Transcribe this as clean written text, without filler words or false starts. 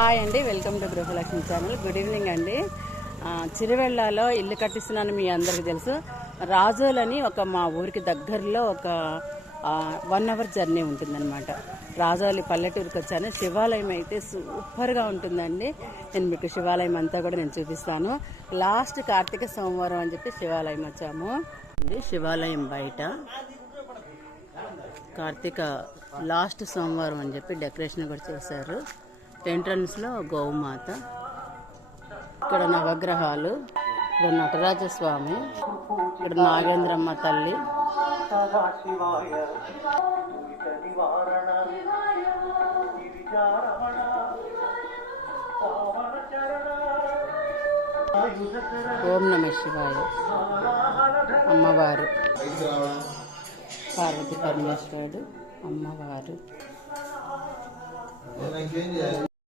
Hi అండి, welcome to Gruhalakshmi channel. Good evening అండి. చిరువెళ్ళలో ఇల్లు కట్టిస్తున్నాను మీ అందరికీ తెలుసు. రాజోలని మా ఊరికి దగ్గరలో ఒక 1 hour జర్నీ ఉంటుందన్నమాట. రాజోలి పల్లెటూరుకి వచ్చాను. శివాలయం అయితే సూపర్గా ఉంటుందండి. నేను మీకు శివాలయం అంతా కూడా నేను చూపిస్తాను. లాస్ట్ కార్తీక సోమవారం అని చెప్పి శివాలయం వచ్చాము. శివాలయం బయట కార్తీక లాస్ట్ సోమవారం అని చెప్పి డెకరేషన్ కూడా చేశారు. ఎంట్రన్స్లో గోమాత, ఇక్కడ నవగ్రహాలు, ఇక్కడ నటరాజస్వామి, ఇక్కడ నాగేంద్రమ్మ తల్లి, ఓం నమ శివాయ, అమ్మవారు, పార్వతి పరమేశ్వరుడు, అమ్మవారు.